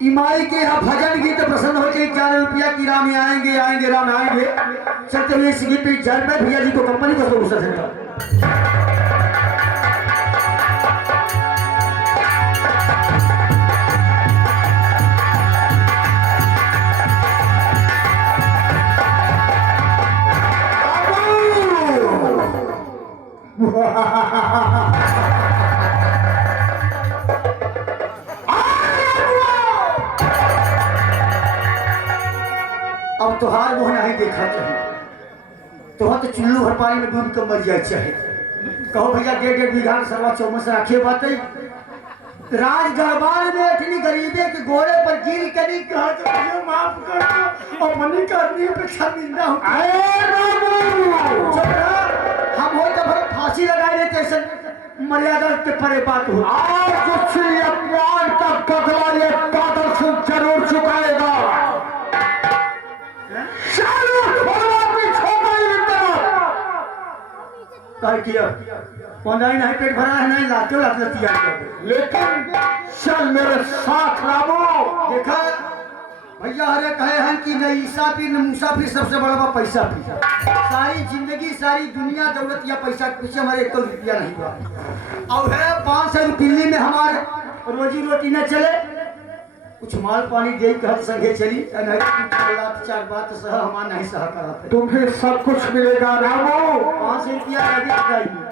इमाई के यहाँ भजन गीत प्रसन्न हो जाए। 4 रुपया की राम आएंगे आएंगे राम आएंगे। चलते हुए इस गीत पे 4 रुपये भैया जी को कंपनी को गुस्सा सेंटर। अब तोहार मुँह नहीं देखा चाहिए। तोहर तो चुल्लू भर पानी में डूब कर मर जाए चाहे। कहो भैया 1.5 बीघा सरवा चौमस रखे बात राज दरबार में इतनी गरीबे के घोड़े पर गिर करी कहा तो मुझे माफ कर दो और मनी करनी पे शर्मिंदा हूँ। हम हो तो भाई फांसी लगाए देते ऐसे मर्यादा के परे बात हो। आज अपमान तक कगला ये कातर से जरूर चुकाएगा। कह किया नहीं पेट भरा है नहीं लाते हो लतिया। लेकिन चल मेरे साथ रामो। देखा भैया हरे कहे हैं कि न ईसा पी न मूसा पी सबसे बड़ा पैसा पी। सारी जिंदगी सारी दुनिया दौलत या पैसा के पीछे हमारे 1 रुपया नहीं हुआ। और है 500 दिल्ली में हमारे रोजी रोटी न चले कुछ माल पानी दे कर संगे चली नहीं 4 बात सह हमारा नहीं सह कराते। तुम्हें सब कुछ मिलेगा रामो। 500 रुपया लगे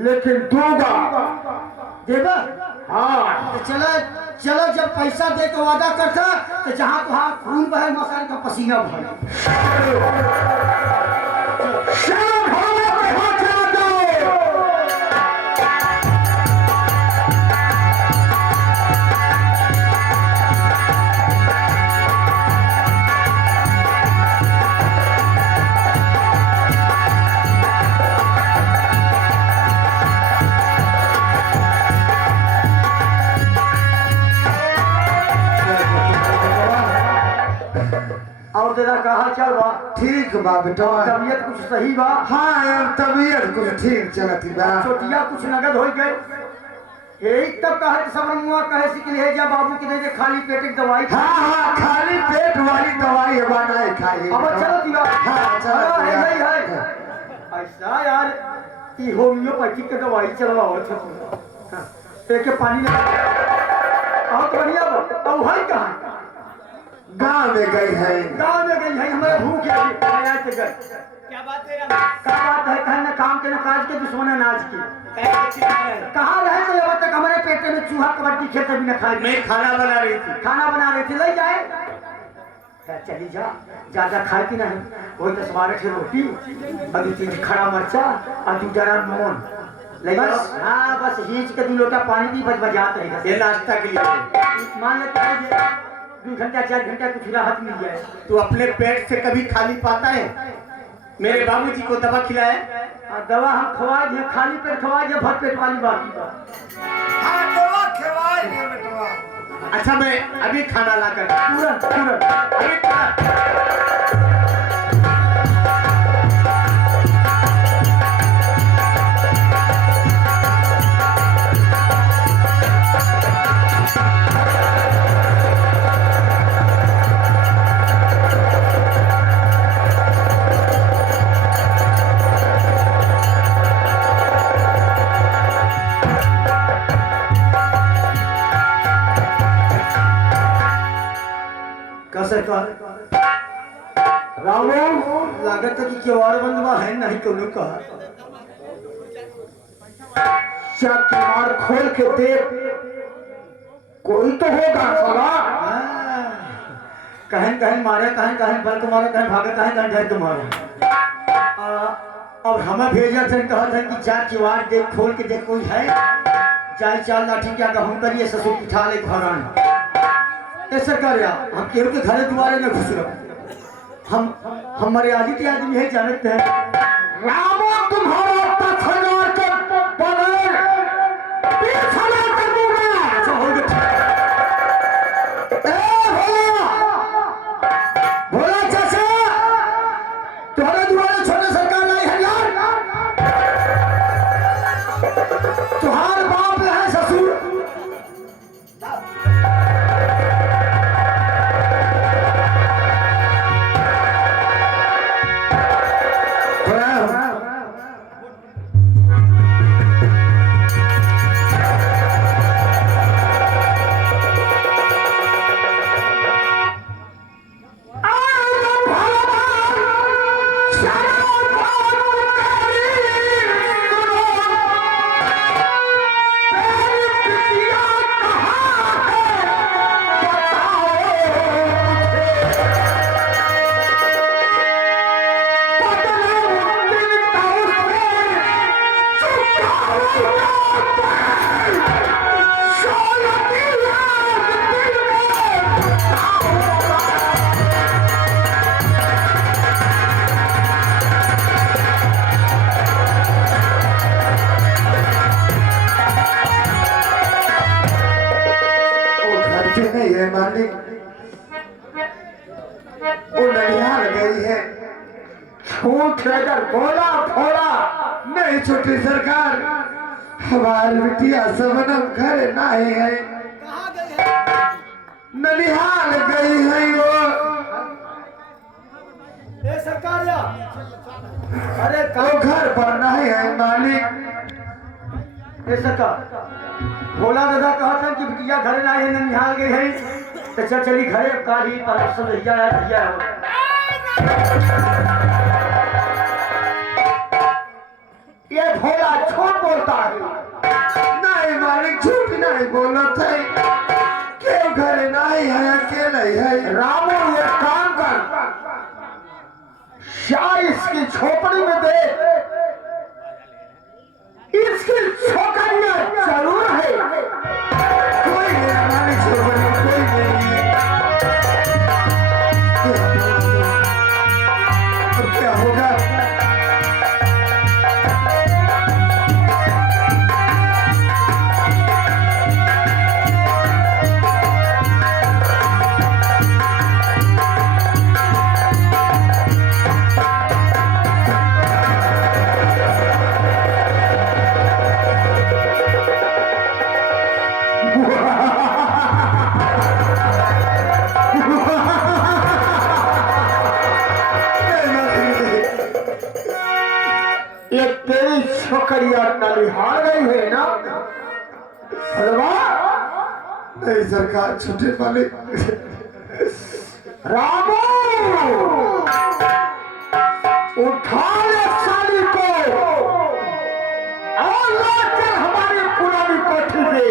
लेकिन दूंगा देगा। हाँ तो चलो जब पैसा दे के वादा करता तो जहाँ तुहां खून बहे मसान का पसीना बहे। और तेरा कहा चल बा ठीक बा बेटा। तबीयत कुछ सही बा। हाँ यार तबीयत कुछ ठीक चलती बा। छोटिया कुछ नगद हो गए यही तब कहे सब मुआ कहे कि ले जा बाबू की दे खाली पेट की दवाई। हाँ खाली पेट वाली दवाई है नहीं खाई। अब चलो दिया। हाँ चलो है ऐसा यार कि होम्योपैथिक की दवाई चलवाओ। एक पानी बहुत बढ़िया अब है कहाँ गाँव में गई है। गाँव में गई है हमारे भूख लगी गए। क्या बात है कहे न काम के न काज के दुश्मन अनाज की। कहाँ रहे तो अब तक हमारे पेट में चूहा कबड्डी खेलते भी न खाए। मैं खाना बना रही थी ले जाए चली जा ज्यादा खाए की नहीं वही 10-12 रोटी अभी 3 खड़ा मरचा और 2 जरा नून ले बस। हाँ बस हीच के 2 लोटा पानी भी बजात रहेगा। ये नाश्ता के लिए मान लेते हैं 2 घंटा 4 घंटा कुछ राहत मिल जाए। तू अपने पेट से कभी खाली पाता है? मेरे बाबूजी को दवा खिलाए। दवा हम खवाए दिए खाली पेट खवाए दिए भर पेट वाली बात। हाँ दवा खवाए दिए बेटवा। अच्छा मैं अभी खाना लाकर तुरंत अभी तुरंत। रामो लागत कि केवाड़ बंदवा है नहीं कोनो कहा। केवाड़ खोल के देख कोई तो होगा साला। कहन मारे कहन बल को मारे कहन भागे कहन डर के मारे। अब हमें भेजा थे कहा था कि जा केवाड़ देख खोल के देख कोई है चाल चाल लाठी क्या कहूँ करिए ससुर उठा ले घरान ऐसा कर हम केहू के घरे दुआरे में घुस रहे। हम हमारे आदित्य आदमी है जानते हैं रामो तुम्हारा 10,000 के बगैर 20,000 कर दूंगा। अच्छा हो गया। भोला चाचा तुम्हारे दुआरे छोटे सरकार नहीं है यार। तुम्हारे बाप है ससुर छूट अगर बोला थोड़ा नहीं छूटी सरकार। हमारी बिटिया सबनम घर ना है, ननिहाल गई है वो। सरकार या अरे वो घर पर नहीं है मालिक। सरकार भोला दादा कहा था कि बिटिया घर ना है, ननिहाल गई है, तो चल चली घरे काली तरफ से भैया भैया। ये भोला झूठ बोलता है। नहीं मालिक झूठ नहीं बोला था, क्यों घर नहीं है, अकेले है। रामू ये काम कर, शाह इसकी झोपड़ी में दे, इसकी छोकरियां जरूर है। कोई नहीं हमारी झोपड़ी में, कोई नहीं। अब क्या होगा? ये तेरी छोकरिया ननिहाल गई है ना? नहीं सरकार, छुट्टी मालिक। रामू उठा ले साली को और लाकर हमारी पुरानी कोठी दे।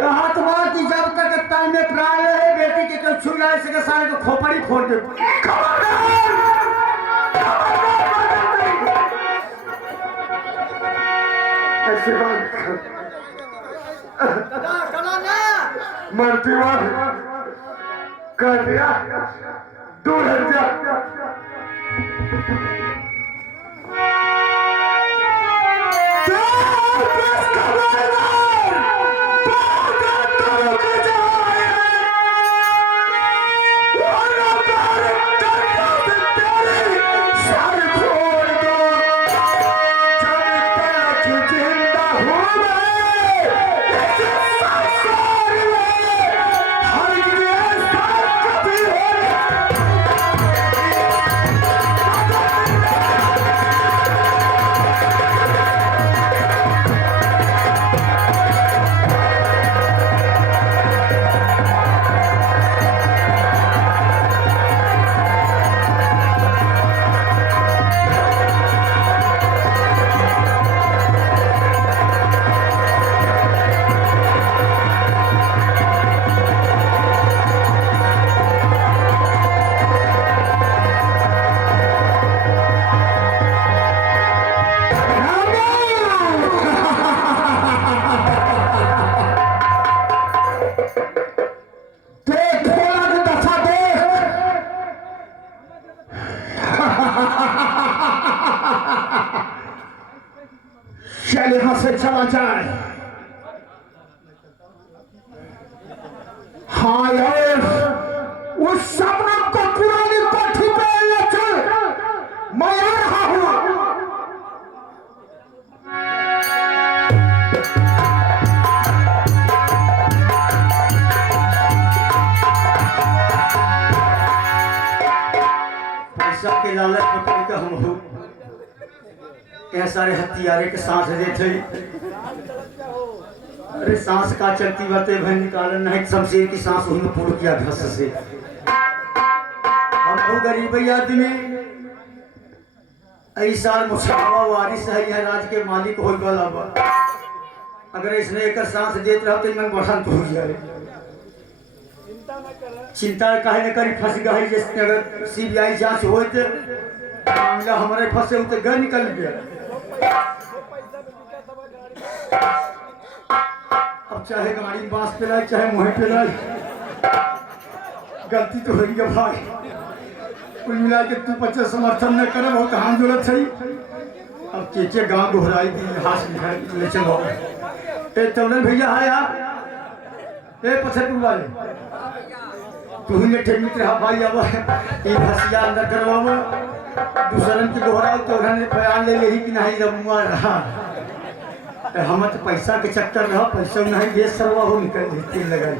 कहा तुम्हारा कि जब तक तन में प्राण रहे बेटी के कोई छू ना सके, सारे को खोपड़ी फोड़ दे। ऐसे मरती कर दिया 2000 चल यहां से चला जाए। हाँ यार, उस सपना को पुरानी कोठी पे ले चल, मैं आ रहा हूं। पैसा के लालच में पड़ के हम हो क्या सारे हथियारे के सांस देते। अरे सांस का चलती बातें भाई निकालन नहीं, शमशीर की सांस वही में पूर्ण किया घस से। हम बहुत गरीब आदमी, ऐसा मुसावा वारिस है यह राज के मालिक हो वाला बा। अगर इसने एक सांस देते रहा तो मैं बसंत हो जाए। चिंता काहे न करी, फंस गई। जैसे अगर CBI जांच हो मामला हमारे फंसे उते गए निकल गया। अब चाहे गाड़ी बांस पे लाई चाहे मुँह पे लाई, गलती तो होगी भाई। कुल मिला के तू बच्चे समर्थन न करे बहुत हाथ जोड़त है। अब चेचे गांव दोहराई की हाथ ले चलो। ए तौलन भैया है यार, ए पछतू वाले तू ही ने मित्र हा भाई। अब ये हसिया अंदर करवाओ, दूसरन की दोहराओ तो उन्होंने बयान ले ही कि नहीं रमुआ रहा। हम तो पैसा के चक्कर रहा, पैसा नहीं दे सरवा हो निकल देते लगा।